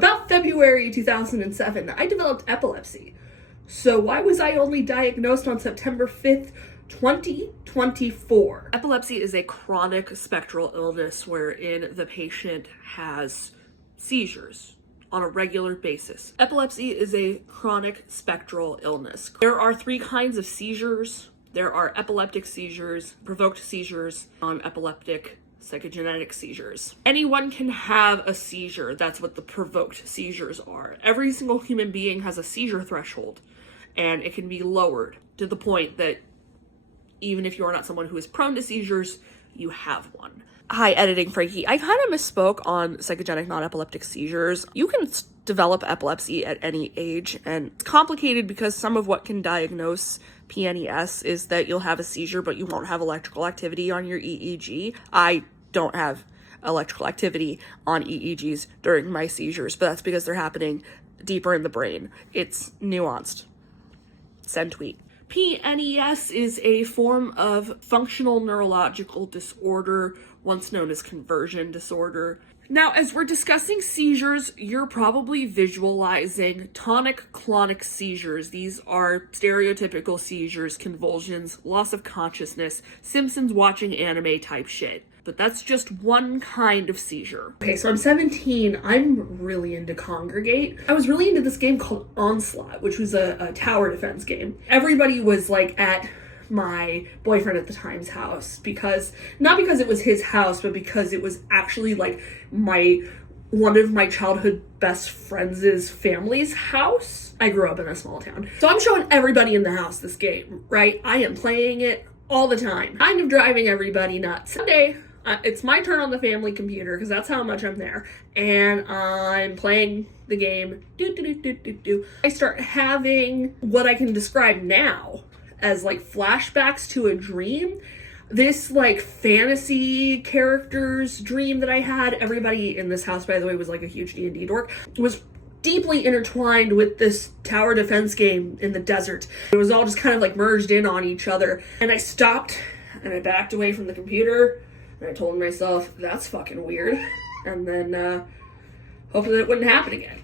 About February 2007, I developed epilepsy. So why was I only diagnosed on September 5th, 2024? Epilepsy is a chronic spectral illness wherein the patient has seizures on a regular basis. Epilepsy is a chronic spectral illness. There are 3 kinds of seizures. There are epileptic seizures, provoked seizures, non-epileptic psychogenetic seizures. Anyone can have a seizure. That's what the provoked seizures are. Every single human being has a seizure threshold, and it can be lowered to the point that even if you're not someone who is prone to seizures, you have one. Hi, Editing Frankie. I kind of misspoke on psychogenic non-epileptic seizures. You can develop epilepsy at any age, and it's complicated because some of what can diagnose PNES is that you'll have a seizure, but you won't have electrical activity on your EEG. I don't have electrical activity on EEGs during my seizures, but that's because they're happening deeper in the brain. It's nuanced. Send tweet. PNES is a form of functional neurological disorder, once known as conversion disorder. Now, as we're discussing seizures, you're probably visualizing tonic-clonic seizures. These are stereotypical seizures, convulsions, loss of consciousness, Simpsons watching anime type shit. But that's just one kind of seizure. Okay, so I'm 17. I'm really into Congregate. I was really into this game called Onslaught, which was a tower defense game. Everybody was like at my boyfriend at the time's house not because it was his house, but because it was actually like one of my childhood best friends' family's house. I grew up in a small town. So I'm showing everybody in the house this game, right? I am playing it all the time, kind of driving everybody nuts. Someday, it's my turn on the family computer because that's how much I'm there, and I'm playing the game. I start having what I can describe now as like flashbacks to a dream. This like fantasy character's dream that I had. Everybody in this house, by the way, was like a huge D&D dork. Was deeply intertwined with this tower defense game in the desert. It was all just kind of like merged in on each other. And I stopped and I backed away from the computer and I told myself, that's fucking weird. And then hopefully it wouldn't happen again.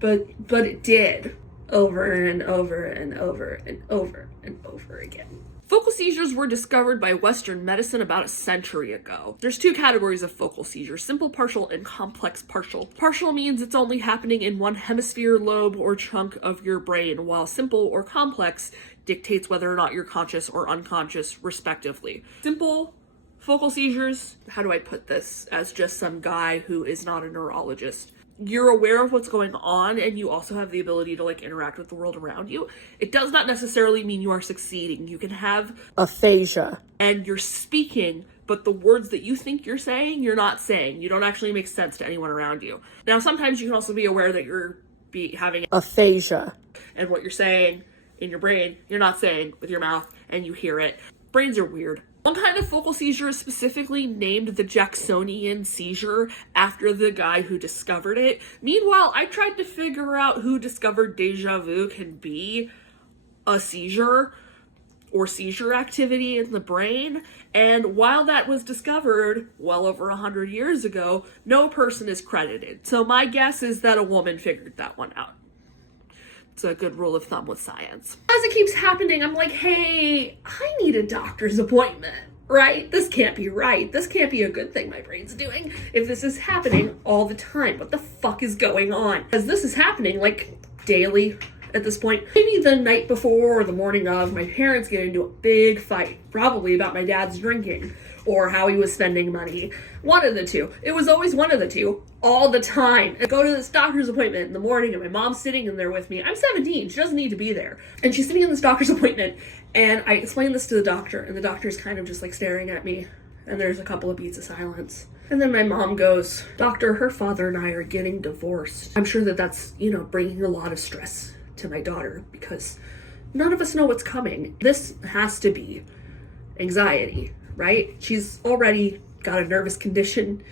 But it did over and over and over and over and over again. Focal seizures were discovered by Western medicine about a century ago. There's 2 categories of focal seizures, simple partial and complex partial. Partial means it's only happening in one hemisphere, lobe, or chunk of your brain, while simple or complex dictates whether or not you're conscious or unconscious, respectively. Simple focal seizures, how do I put this as just some guy who is not a neurologist? You're aware of what's going on and you also have the ability to like interact with the world around you. It does not necessarily mean you are succeeding. You can have aphasia and you're speaking, but the words that you think you're saying, you're not saying. You don't actually make sense to anyone around you. Now, sometimes you can also be aware that you're having aphasia and what you're saying in your brain, you're not saying with your mouth and you hear it. Brains are weird. One kind of focal seizure is specifically named the Jacksonian seizure after the guy who discovered it. Meanwhile, I tried to figure out who discovered deja vu can be a seizure or seizure activity in the brain. And while that was discovered well over 100 years ago, no person is credited. So my guess is that a woman figured that one out. It's a good rule of thumb with science. As it keeps happening, I'm like, hey, I need a doctor's appointment, right? This can't be right. This can't be a good thing my brain's doing if this is happening all the time. What the fuck is going on? Because this is happening like daily at this point. Maybe the night before or the morning of, my parents get into a big fight, probably about my dad's drinking or how he was spending money. One of the two. It was always one of the two all the time. I go to this doctor's appointment in the morning and my mom's sitting in there with me. I'm 17. She doesn't need to be there. And she's sitting in this doctor's appointment and I explain this to the doctor and the doctor's kind of just like staring at me and there's a couple of beats of silence. And then my mom goes, "Doctor, her father and I are getting divorced." I'm sure that that's, bringing a lot of stress to my daughter because none of us know what's coming. This has to be anxiety, right? She's already got a nervous condition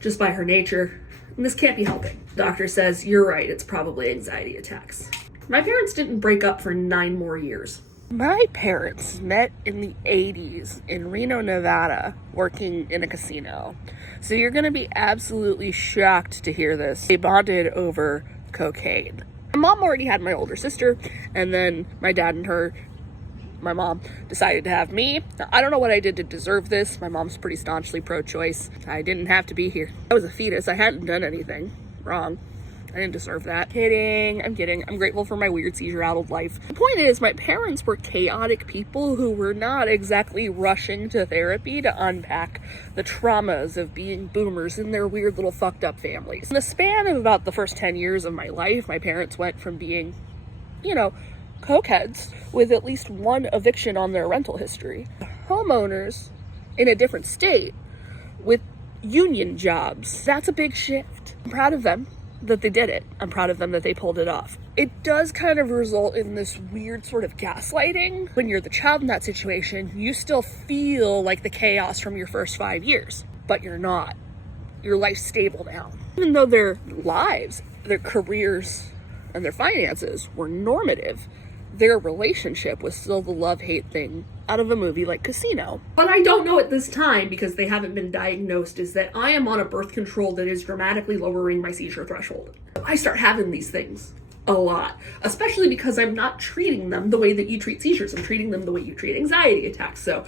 just by her nature, and this can't be helping. The doctor says, "You're right, it's probably anxiety attacks." My parents didn't break up for 9 more years. My parents met in the 80s in Reno, Nevada, working in a casino. So you're going to be absolutely shocked to hear this. They bonded over cocaine. My mom already had my older sister, and then my dad and my mom decided to have me. Now, I don't know what I did to deserve this. My mom's pretty staunchly pro-choice. I didn't have to be here. I was a fetus. I hadn't done anything wrong. I didn't deserve that. I'm kidding. I'm grateful for my weird seizure-addled life. The point is, my parents were chaotic people who were not exactly rushing to therapy to unpack the traumas of being boomers in their weird little fucked up families. In the span of about the first 10 years of my life, my parents went from being, cokeheads with at least one eviction on their rental history, homeowners in a different state with union jobs. That's a big shift. I'm proud of them that they did it. I'm proud of them that they pulled it off. It does kind of result in this weird sort of gaslighting. When you're the child in that situation, you still feel like the chaos from your first 5 years, but you're not. Your life's stable now. Even though their lives, their careers, and their finances were normative, their relationship was still the love-hate thing out of a movie like Casino. What I don't know at this time, because they haven't been diagnosed, is that I am on a birth control that is dramatically lowering my seizure threshold. I start having these things a lot, especially because I'm not treating them the way that you treat seizures. I'm treating them the way you treat anxiety attacks. So,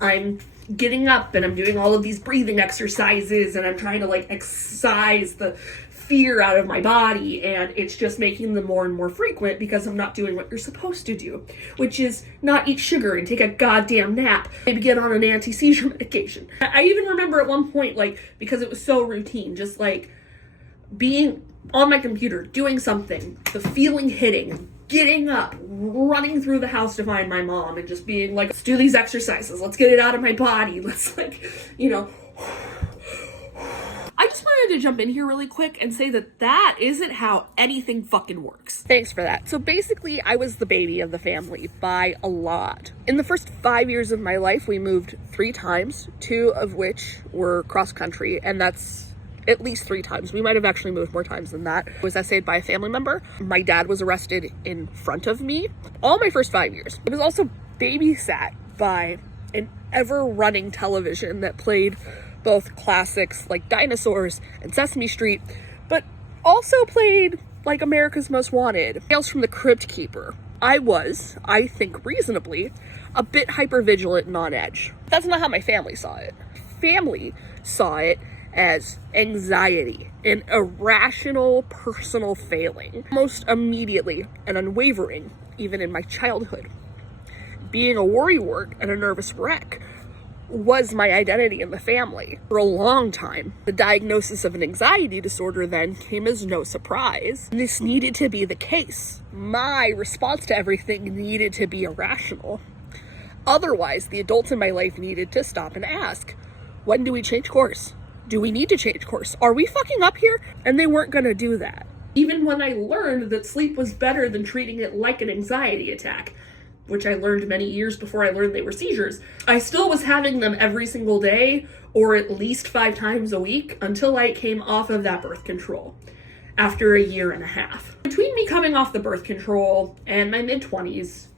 I'm getting up and I'm doing all of these breathing exercises and I'm trying to excise the fear out of my body, and it's just making them more and more frequent because I'm not doing what you're supposed to do, which is not eat sugar and take a goddamn nap, maybe get on an anti-seizure medication. I even remember at one point, because it was so routine, just being on my computer, doing something, the feeling hitting, getting up, running through the house to find my mom and just being let's do these exercises, let's get it out of my body, let's I just wanted to jump in here really quick and say that isn't how anything fucking works. Thanks for that. So basically, I was the baby of the family by a lot. In the first 5 years of my life, we moved 3 times, 2 of which were cross country, and that's at least 3 times. We might have actually moved more times than that. I was essayed by a family member. My dad was arrested in front of me all my first 5 years. It was also babysat by an ever-running television that played both classics like Dinosaurs and Sesame Street, but also played America's Most Wanted, Tales from the Crypt Keeper. I was, I think reasonably, a bit hypervigilant and on edge. That's not how my family saw it. Family saw it as anxiety, an irrational personal failing, most immediately and unwavering, even in my childhood. Being a worrywart and a nervous wreck was my identity in the family for a long time. The diagnosis of an anxiety disorder then came as no surprise. This needed to be the case. My response to everything needed to be irrational. Otherwise, the adults in my life needed to stop and ask, when do we change course? Do we need to change course? Are we fucking up here? And they weren't gonna do that. Even when I learned that sleep was better than treating it like an anxiety attack, which I learned many years before I learned they were seizures, I still was having them every single day or at least 5 times a week until I came off of that birth control after a year and a half. Between me coming off the birth control and my mid-20s,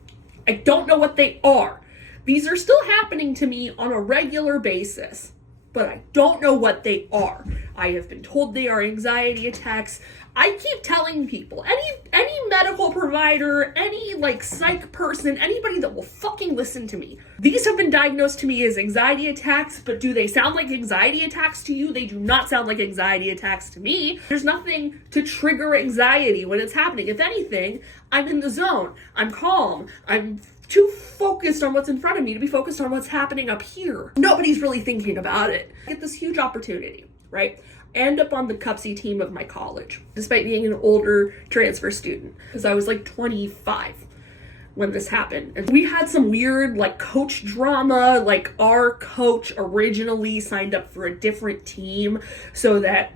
I don't know what they are. These are still happening to me on a regular basis, but I don't know what they are. I have been told they are anxiety attacks. I keep telling people, any medical provider, any psych person, anybody that will fucking listen to me, these have been diagnosed to me as anxiety attacks, but do they sound like anxiety attacks to you? They do not sound like anxiety attacks to me. There's nothing to trigger anxiety when it's happening. If anything, I'm in the zone. I'm calm. I'm too focused on what's in front of me to be focused on what's happening up here. Nobody's really thinking about it. I get this huge opportunity, right? End up on the CUPSI team of my college, despite being an older transfer student, because I was 25 when this happened. And we had some weird coach drama. Our coach originally signed up for a different team so that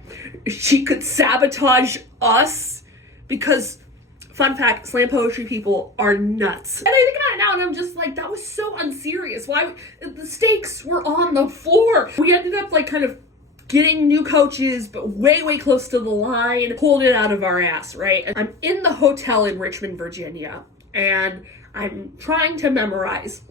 she could sabotage us, because fun fact, slam poetry people are nuts. And I think about it now and I'm just that was so unserious. Why? The stakes were on the floor. We ended up kind of getting new coaches, but way, way close to the line, pulled it out of our ass, right? And I'm in the hotel in Richmond, Virginia, and I'm trying to memorize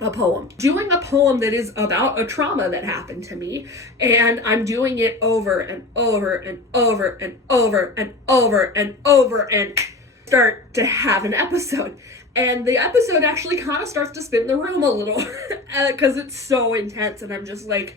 a poem, doing a poem that is about a trauma that happened to me, and I'm doing it over and over and over and over and over and over and start to have an episode. And the episode actually kind of starts to spin the room a little because it's so intense, and I'm just like,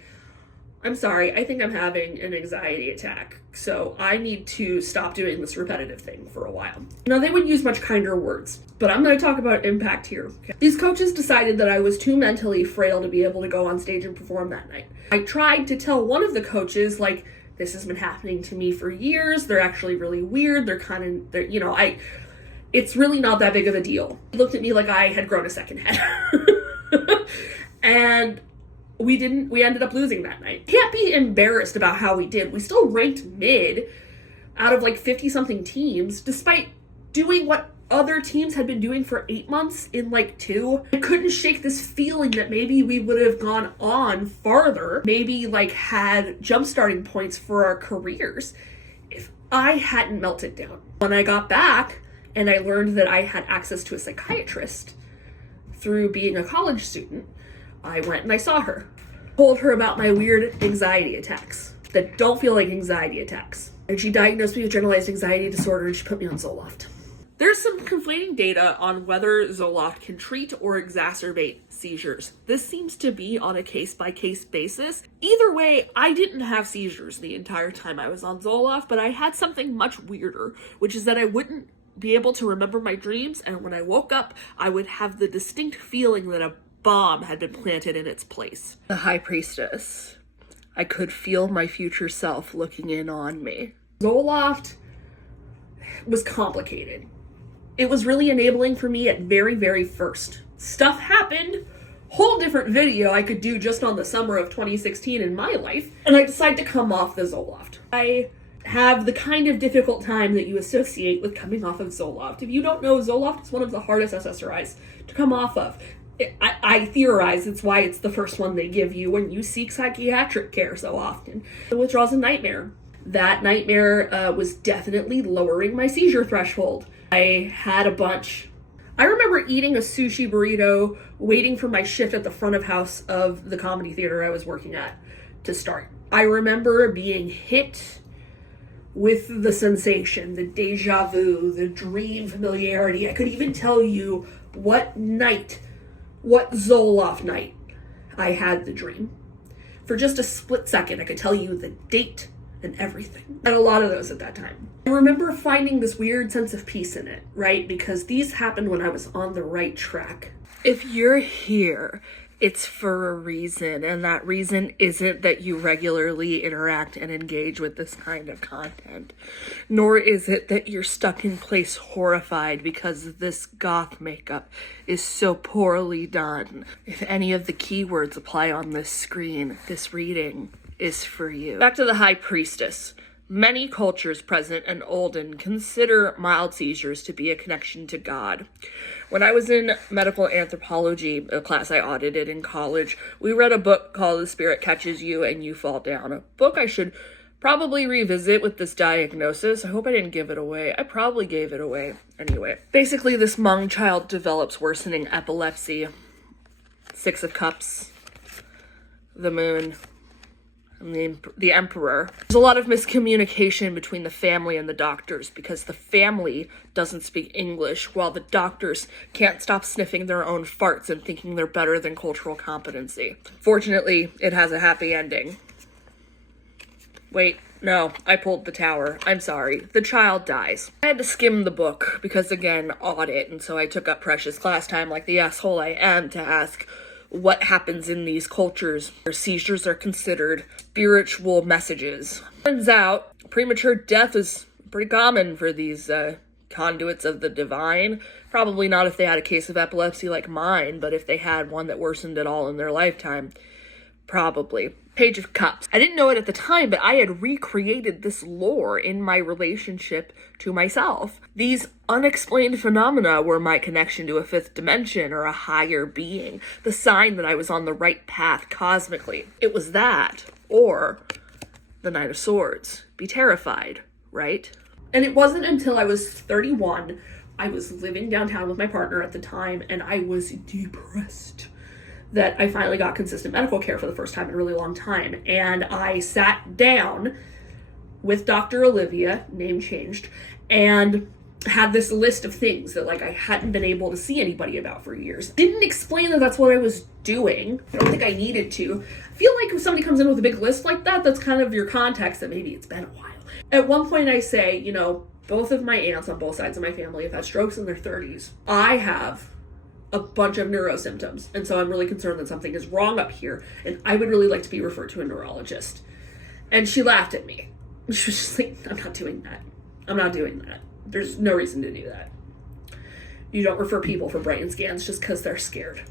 I'm sorry, I think I'm having an anxiety attack, so I need to stop doing this repetitive thing for a while. Now, they would use much kinder words, but I'm going to talk about impact here. Okay. These coaches decided that I was too mentally frail to be able to go on stage and perform that night. I tried to tell one of the coaches, like, this has been happening to me for years, they're actually really weird, it's really not that big of a deal. He looked at me like I had grown a second head. And we ended up losing that night. Can't be embarrassed about how we did. We still ranked mid out of like 50 something teams, despite doing what other teams had been doing for 8 months in like 2. I couldn't shake this feeling that maybe we would have gone on farther, maybe like had jump starting points for our careers if I hadn't melted down. When I got back and I learned that I had access to a psychiatrist through being a college student, I went and I saw her. Told her about my weird anxiety attacks that don't feel like anxiety attacks. And she diagnosed me with generalized anxiety disorder, and she put me on Zoloft. There's some conflating data on whether Zoloft can treat or exacerbate seizures. This seems to be on a case-by-case basis. Either way, I didn't have seizures the entire time I was on Zoloft, but I had something much weirder, which is that I wouldn't be able to remember my dreams, and when I woke up, I would have the distinct feeling that a bomb had been planted in its place. The High Priestess. I could feel my future self looking in on me. Zoloft was complicated. It was really enabling for me at very, very first. Stuff happened. Whole different video I could do just on the summer of 2016 in my life. And I decided to come off the Zoloft. I have the kind of difficult time that you associate with coming off of Zoloft. If you don't know, Zoloft is one of the hardest SSRIs to come off of. I theorize it's why it's the first one they give you when you seek psychiatric care so often. The withdrawal's a nightmare. That nightmare was definitely lowering my seizure threshold. I had a bunch. I remember eating a sushi burrito, waiting for my shift at the front of house of the comedy theater I was working at to start. I remember being hit with the sensation, the deja vu, the dream familiarity. I could even tell you what Zoloft night I had the dream. For just a split second, I could tell you the date and everything. I had a lot of those at that time. I remember finding this weird sense of peace in it, right? Because these happened when I was on the right track. If you're here, it's for a reason, and that reason isn't that you regularly interact and engage with this kind of content, nor is it that you're stuck in place horrified because this goth makeup is so poorly done. If any of the keywords apply on this screen, this reading is for you. Back to the High Priestess. Many cultures present and olden consider mild seizures to be a connection to God. When I was in medical anthropology, a class I audited in college, we read a book called The Spirit Catches You and You Fall Down. A book I should probably revisit with this diagnosis. I hope I didn't give it away. I probably gave it away anyway. Basically, this Hmong child develops worsening epilepsy. 6 of Cups, the moon, and the emperor. There's a lot of miscommunication between the family and the doctors because the family doesn't speak English while the doctors can't stop sniffing their own farts and thinking they're better than cultural competency. Fortunately, it has a happy ending. Wait, no, I pulled the tower. I'm sorry. The child dies. I had to skim the book because, again, audit, and so I took up precious class time like the asshole I am to ask what happens in these cultures where seizures are considered spiritual messages. Turns out, premature death is pretty common for these conduits of the divine. Probably not if they had a case of epilepsy like mine, but if they had one that worsened at all in their lifetime, probably. Page of Cups. I didn't know it at the time, but I had recreated this lore in my relationship to myself. These unexplained phenomena were my connection to a fifth dimension or a higher being, the sign that I was on the right path cosmically. It was that, or the Knight of Swords. Be terrified, right? And it wasn't until I was 31 I was living downtown with my partner at the time, and I was depressed that I finally got consistent medical care for the first time in a really long time. And I sat down with Dr. Olivia, name changed, and had this list of things that like I hadn't been able to see anybody about for years. Didn't explain that that's what I was doing. I don't think I needed to. I feel like if somebody comes in with a big list like that, that's kind of your context that maybe it's been a while. At one point I say, you know, both of my aunts on both sides of my family have had strokes in their 30s. I have a bunch of neuro symptoms, and so I'm really concerned that something is wrong up here, and I would really like to be referred to a neurologist. And she laughed at me. She was just like, I'm not doing that. I'm not doing that. There's no reason to do that. You don't refer people for brain scans just because they're scared.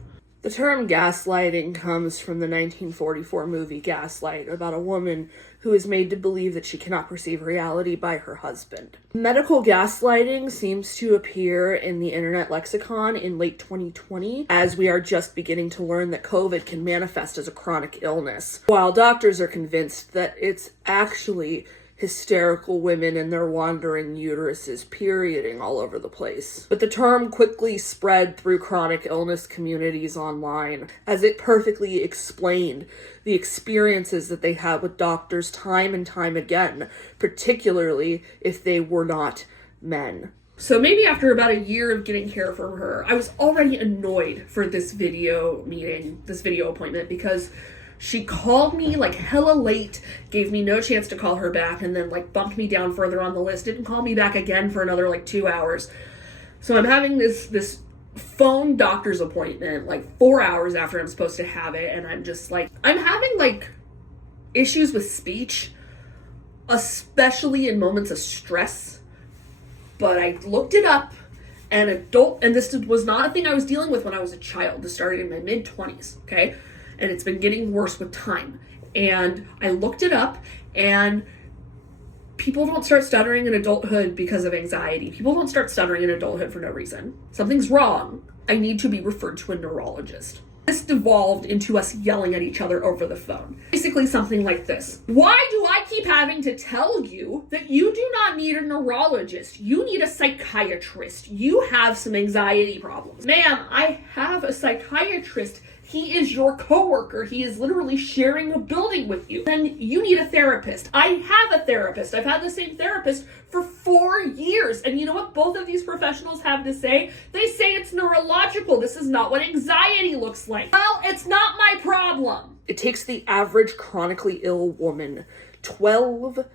The term gaslighting comes from the 1944 movie Gaslight, about a woman who is made to believe that she cannot perceive reality by her husband. Medical gaslighting seems to appear in the internet lexicon in late 2020, as we are just beginning to learn that COVID can manifest as a chronic illness, while doctors are convinced that it's actually hysterical women and their wandering uteruses perioding all over the place. But the term quickly spread through chronic illness communities online, as it perfectly explained the experiences that they had with doctors time and time again, particularly if they were not men. So maybe after about a year of getting care from her, I was already annoyed for this video meeting, this video appointment, because she called me like hella late, gave me no chance to call her back, and then like bumped me down further on the list, didn't call me back again for another like 2 hours. So I'm having this phone doctor's appointment like 4 hours after I'm supposed to have it, and I'm just like, I'm having like issues with speech, especially in moments of stress. But I looked it up, and this was not a thing I was dealing with when I was a child. This started in my mid-20s, okay? And it's been getting worse with time. And I looked it up, and people don't start stuttering in adulthood because of anxiety. People don't start stuttering in adulthood for no reason. Something's wrong. I need to be referred to a neurologist. This devolved into us yelling at each other over the phone. Basically something like this. Why do I keep having to tell you that you do not need a neurologist? You need a psychiatrist. You have some anxiety problems. Ma'am, I have a psychiatrist. He is your coworker. He is literally sharing a building with you. Then you need a therapist. I have a therapist. I've had the same therapist for 4 years. And you know what both of these professionals have to say? They say it's neurological. This is not what anxiety looks like. Well, it's not my problem. It takes the average chronically ill woman 12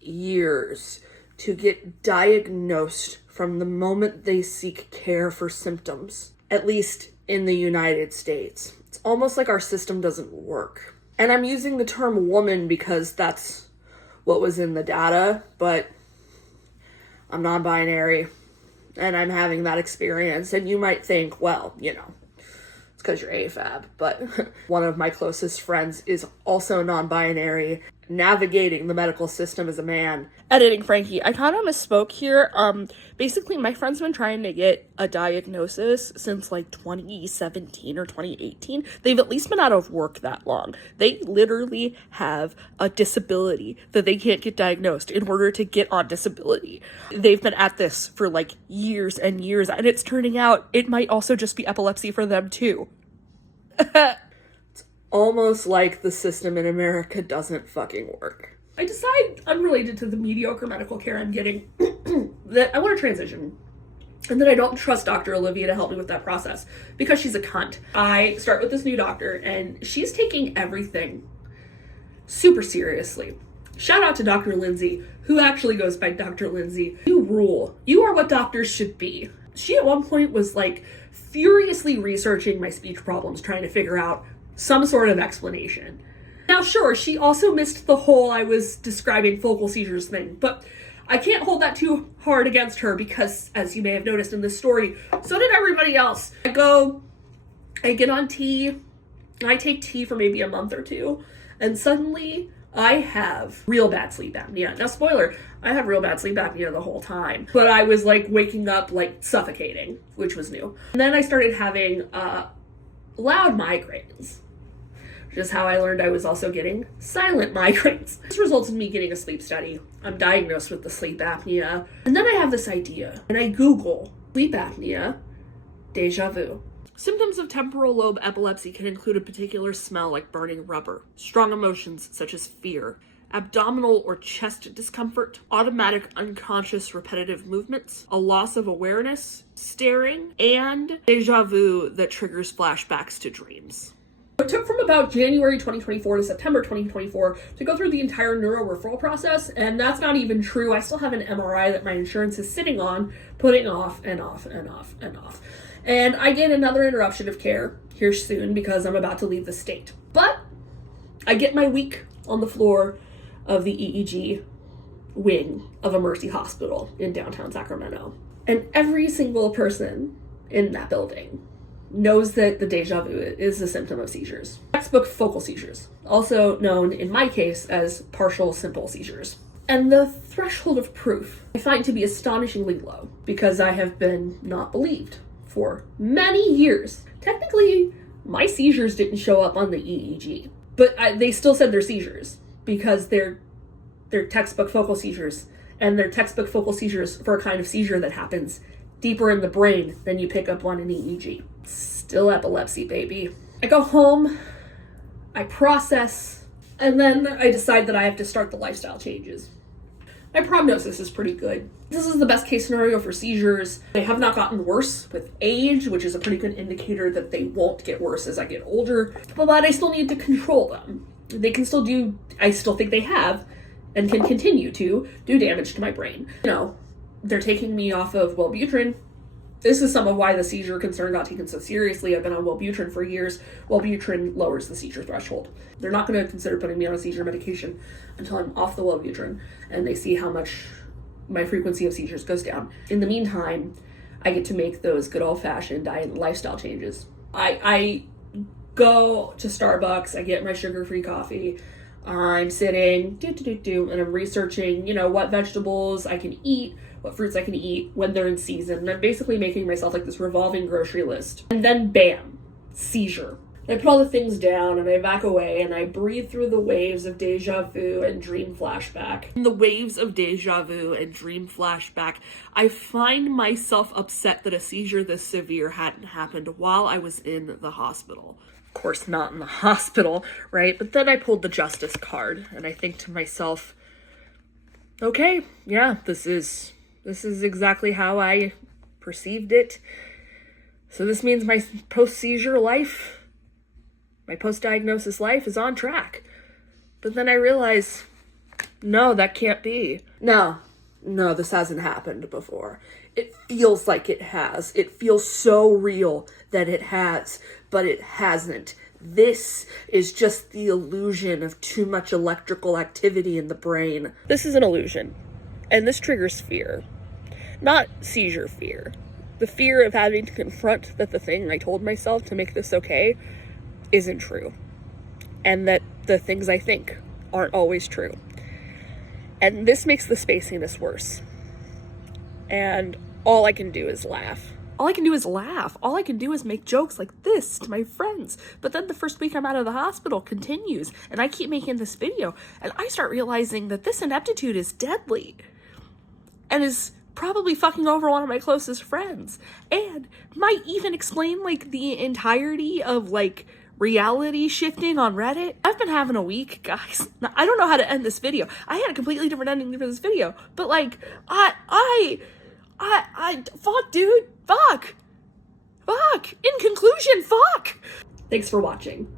years to get diagnosed from the moment they seek care for symptoms, at least in the United States. It's almost like our system doesn't work. And I'm using the term woman because that's what was in the data, but I'm non-binary and I'm having that experience. And you might think, well, you know, it's because you're AFAB, but one of my closest friends is also non-binary, navigating the medical system as a man. Editing Frankie, I kind of misspoke here. Basically my friend's been trying to get a diagnosis since like 2017 or 2018. They've at least been out of work that long. They literally have a disability that they can't get diagnosed in order to get on disability. They've been at this for like years and years, and it's turning out it might also just be epilepsy for them too. It's almost like the system in America doesn't fucking work. I decide, unrelated to the mediocre medical care I'm getting, that I want to transition. And that I don't trust Dr. Olivia to help me with that process because she's a cunt. I start with this new doctor, and she's taking everything super seriously. Shout out to Dr. Lindsay, who actually goes by Dr. Lindsay. You rule. You are what doctors should be. She at one point was like furiously researching my speech problems, trying to figure out some sort of explanation. Now, sure, she also missed the whole I was describing focal seizures thing, but I can't hold that too hard against her because, as you may have noticed in this story, so did everybody else. I get on tea, I take tea for maybe a month or two, and suddenly I have real bad sleep apnea. Now, spoiler, I have real bad sleep apnea the whole time, but I was like waking up like suffocating, which was new. And then I started having loud migraines, which is how I learned I was also getting silent migraines. This results in me getting a sleep study. I'm diagnosed with the sleep apnea. And then I have this idea, and I Google sleep apnea, deja vu. Symptoms of temporal lobe epilepsy can include a particular smell like burning rubber, strong emotions such as fear, abdominal or chest discomfort, automatic unconscious repetitive movements, a loss of awareness, staring, and deja vu that triggers flashbacks to dreams. It took from about January 2024 to September 2024 to go through the entire neuro referral process, and that's not even true. I still have an MRI that my insurance is sitting on, putting off and off and off and off. And I get another interruption of care here soon because I'm about to leave the state. But I get my week on the floor of the EEG wing of a Mercy hospital in downtown Sacramento. And every single person in that building knows that the deja vu is a symptom of seizures. Textbook focal seizures, also known in my case as partial simple seizures. And the threshold of proof I find to be astonishingly low because I have been not believed for many years. Technically, my seizures didn't show up on the EEG, but they still said they're seizures because they're textbook focal seizures, and they're textbook focal seizures for a kind of seizure that happens deeper in the brain than you pick up on an EEG. Still epilepsy, baby. I go home, I process, and then I decide that I have to start the lifestyle changes. My prognosis is pretty good. This is the best case scenario for seizures. They have not gotten worse with age, which is a pretty good indicator that they won't get worse as I get older, but I still need to control them. They can still do, I still think they have, and can continue to do damage to my brain. They're taking me off of Wellbutrin. This is some of why the seizure concern got taken so seriously. I've been on Wellbutrin for years. Wellbutrin lowers the seizure threshold. They're not going to consider putting me on a seizure medication until I'm off the Wellbutrin and they see how much my frequency of seizures goes down. In the meantime, I get to make those good old-fashioned diet and lifestyle changes. I go to Starbucks, I get my sugar-free coffee, I'm sitting, and I'm researching, what vegetables I can eat, what fruits I can eat when they're in season. And I'm basically making myself like this revolving grocery list. And then bam, seizure. I put all the things down and I back away and I breathe through the waves of deja vu and dream flashback. In the waves of deja vu and dream flashback, I find myself upset that a seizure this severe hadn't happened while I was in the hospital. Of course, not in the hospital, right? But then I pulled the justice card and I think to myself, okay, yeah, this is exactly how I perceived it. So this means my post-seizure life, my post-diagnosis life is on track. But then I realize, no, that can't be. No, this hasn't happened before. It feels like it has. It feels so real that it has, but it hasn't. This is just the illusion of too much electrical activity in the brain. This is an illusion, and this triggers fear. Not seizure fear. The fear of having to confront that the thing I told myself to make this okay isn't true. And that the things I think aren't always true. And this makes the spaciness worse. And all I can do is laugh. All I can do is laugh. All I can do is make jokes like this to my friends. But then the first week I'm out of the hospital continues, and I keep making this video, and I start realizing that this ineptitude is deadly. And is probably fucking over one of my closest friends. And might even explain, the entirety of, reality shifting on Reddit. I've been having a week, guys. Now, I don't know how to end this video. I had a completely different ending for this video. But, fuck, dude. Fuck. In conclusion, fuck. Thanks for watching.